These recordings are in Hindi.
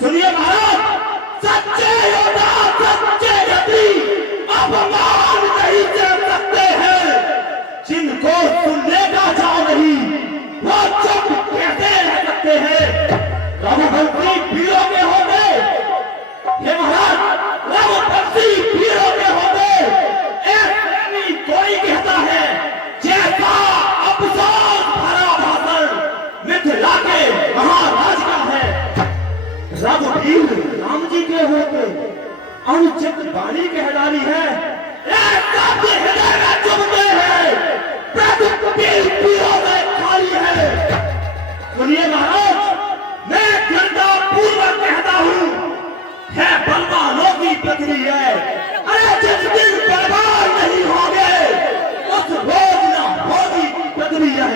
सुनिए महाराज, सच्चे योद्धा सच्चे यति अपमान नहीं कर सकते हैं। जिनको सुनने का चाव नहीं वो चुप कैसे रह सकते हैं। रघुवंशी वीरों के होंगे, हे महाराज रघुवंशी वीरों के होंगे। ऐसे कोई कहता है जैसा अफसोस भरा भाषण मिथिला के महाराज का है। रघुवीर राम जी के होते अनुचित वाणी कह डाली है। हृदय में चुभते हैं, वीरों में खाली है। सुनिए महाराज, मैं दृढ़ता पूर्वक कहता हूँ, है बलवानों की पत्नी है। अरे जिस दिन बलवान नहीं होंगे उस रोज ना होगी पत्नी है।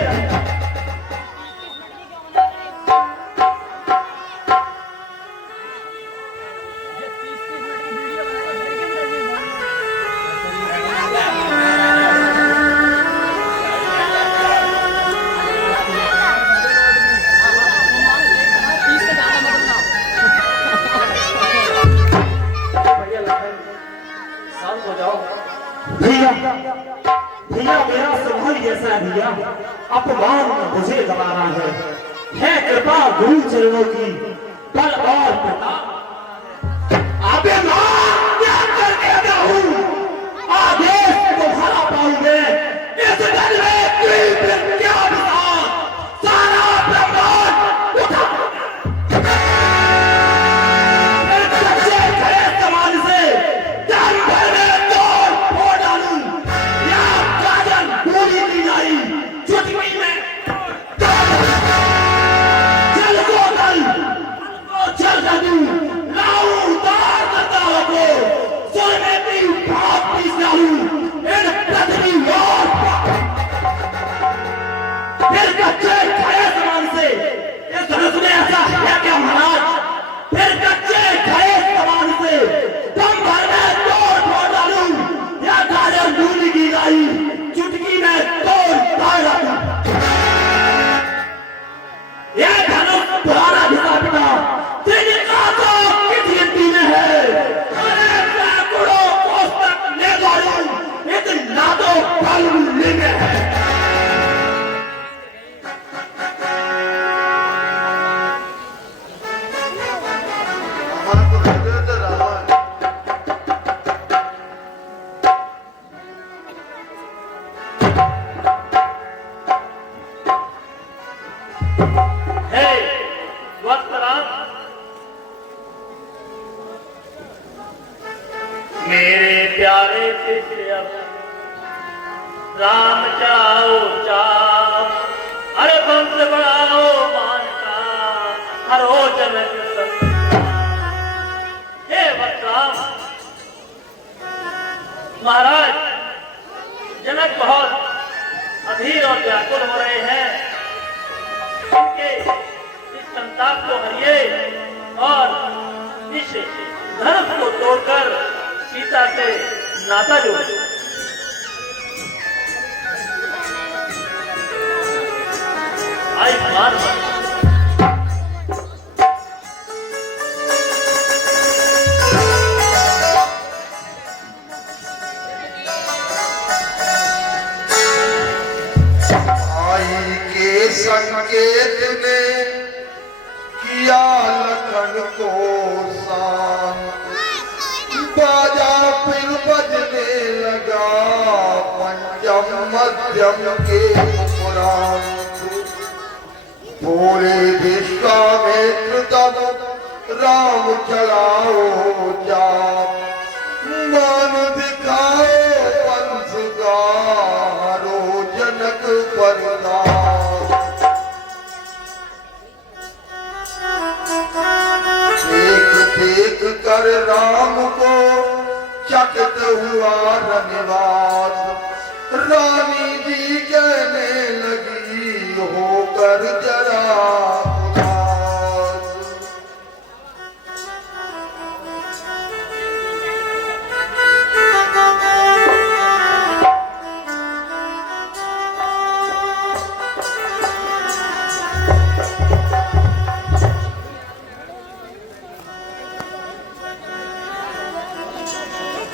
भैया मेरा स्वभाव ऐसा भैया, अपमान मुझे दबाना है कृपा गुरु चरणों की बल और प्रताप। आगे क्या करके आता हूँ, आदेश तुम्हारा पाऊं मैं। इस घर में क्या विधान, सारा ब्रह्मांड उठा मेरे प्यारे शिष्य राम जाओ जाओ, अरे वंश बढ़ाओ मान का, हरो जनक हे वत्सराम। महाराज जनक बहुत अधीर और व्याकुल हो रहे हैं, उनके इस संताप को हरिए और इस धर्म को तोड़कर सीता से नाता जोड़े। आयुष्मान आई के संकेत ने किया लखन को शांत, बाजा फिर बजने लगा पंचम मध्यम के उपरांत। बोले विश्वामित्र तब राम चलाओ जाप, मान दिखाओ वंश का हरो जनक परदास। देख कर राम को चकित हुआ रनिवास, रानी जी कहने लगी होकर जरा उदास।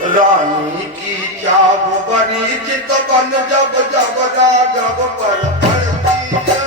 रानी की चाव बड़ी चित बन जब जब राघव पर पड़ती है।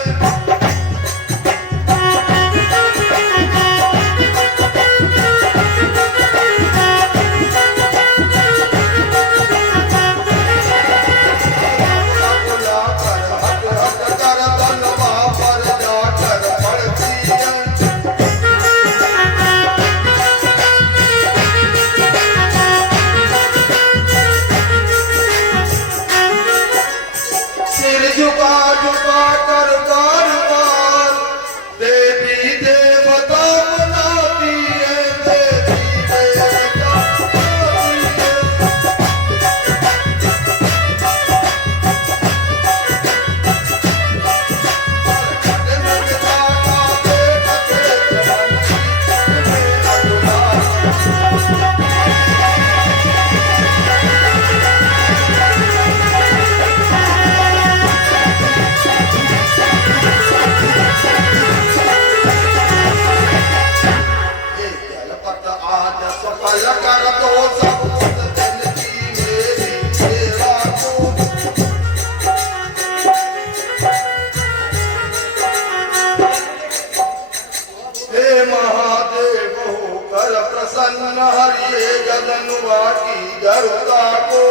हरिये गगनुआ की जरुदा को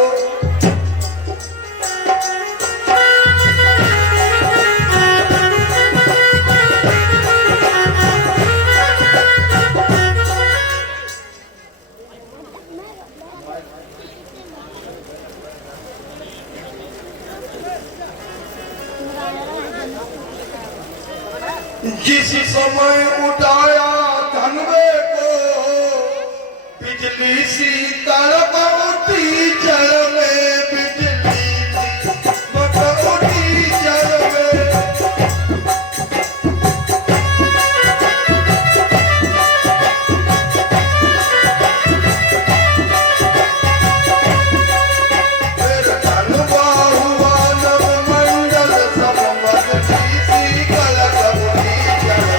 जिस समय उठाया धनवे को बिजली सी तड़पती जल में बिजली मकौटी जल में फिर धनवा हुआ नव मंडल सब मस्ती सी कलकवती जल।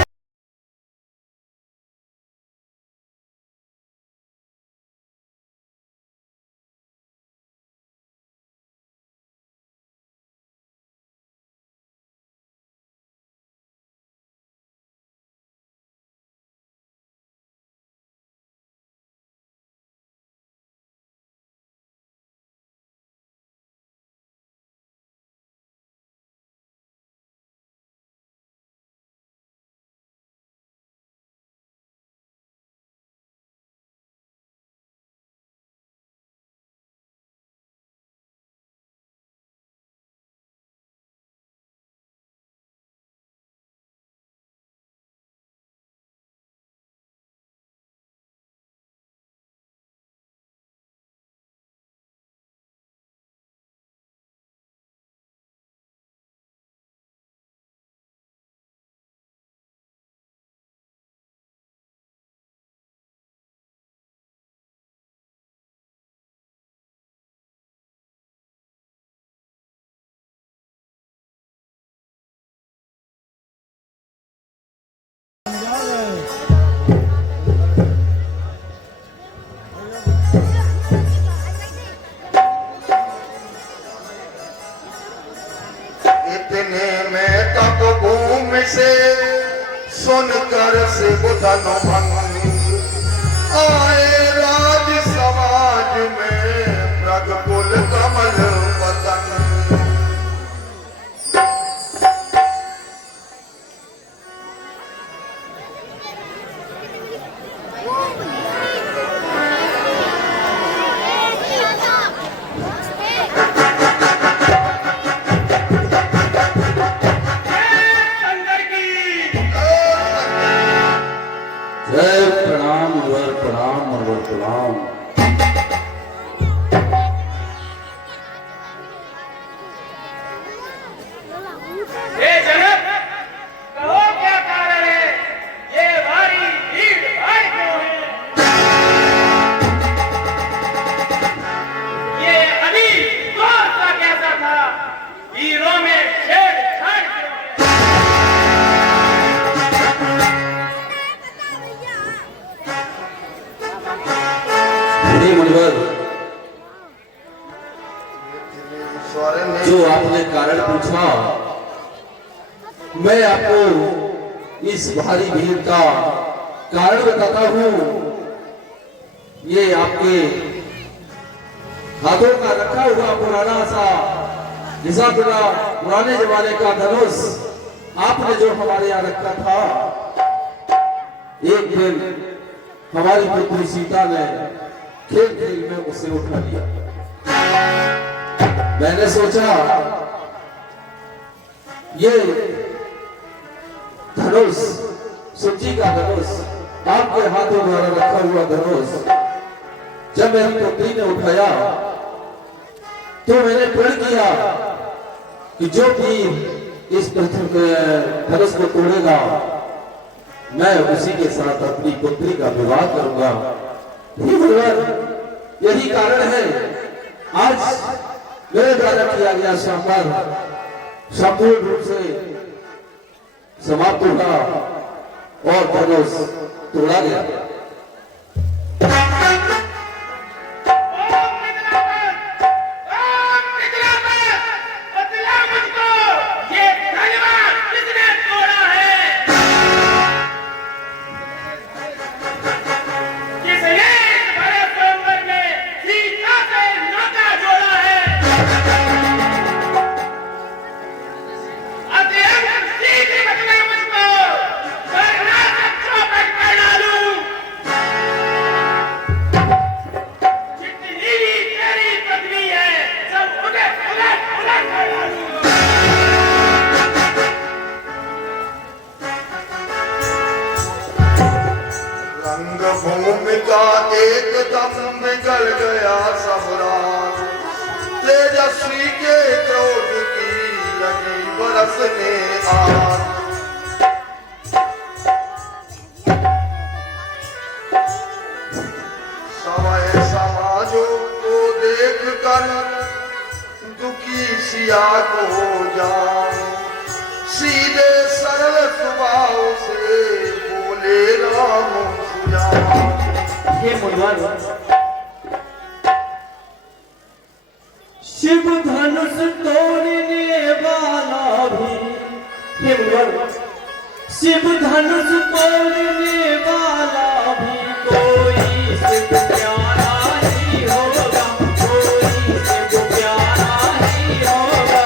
इतने में तब भूमि से सुनकर से बुधन भंग आए राज समाज में प्रगकुल कमल पतन। जय प्रणाम वर प्रणाम और प्रणाम। हे जनक, कहो क्या कारण है? ये भारी भीड़ भाड़ क्यों है? ये अभी कौन सा कैसा था? हीरों में छेड़छाड़ क्यों है? मुनिवर आपने कारण पूछा, मैं आपको इस भारी भीड़ का कारण बताता हूं। ये आपके हाथों का रखा हुआ पुराना सा घिसा पिटा पुराने जमाने का धनुष आपने जो हमारे यहाँ रखा था, एक दिन हमारी पुत्री सीता ने खेल खेल में उसे उठा लिया। मैंने सोचा ये धनुष, शिवजी का धनुष, आपके हाथों द्वारा रखा हुआ धनुष जब मेरी पुत्री ने उठाया तो मैंने प्रण किया कि जो भी इस धनुष को तोड़ेगा मैं उसी के साथ अपनी पुत्री का विवाह करूंगा। यही कारण है आज मेरे द्वारा किया गया शानदार संपूर्ण रूप से समाप्त हुआ और धनुष तोड़ा गया। भूमि का एकदम बिगड़ गया सम्राट, तेजस्वी के क्रोध की लगी बरसने आग। समय समाजों को देख कर दुखी सिया को जान, सीधे सरल स्वभाव से बोले राम शिव धनुष तोड़ने वाला भी, शिव धनुष तोड़ने वाला भी कोई शिव प्यारा ही होगा, कोई शिव प्यारा ही होगा।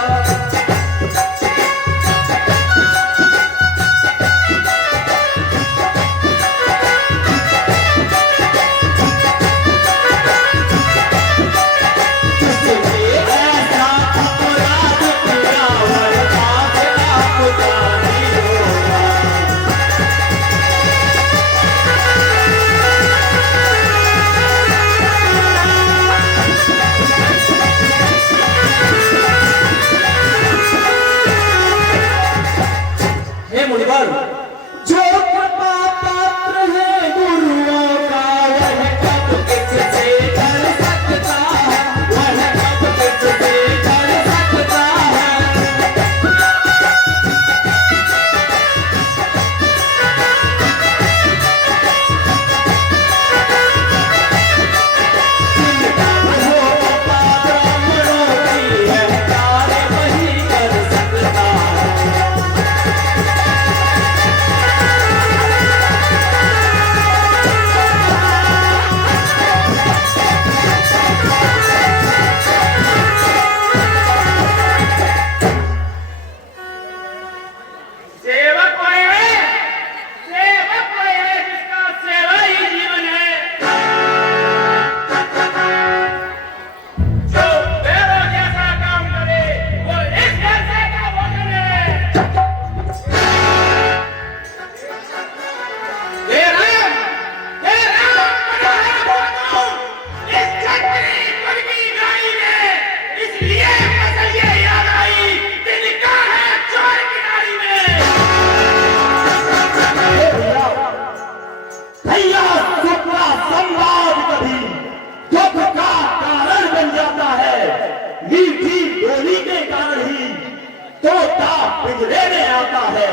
जो पात्र है गुरुओं का वह कब किससे डर सकता है, वह कब किससे डर सकता है। जिनका होता ब्राह्मणों की है कार्य वही कर सकता है। मीठी बोली के कारण ही तोता पिंजरे में आता है।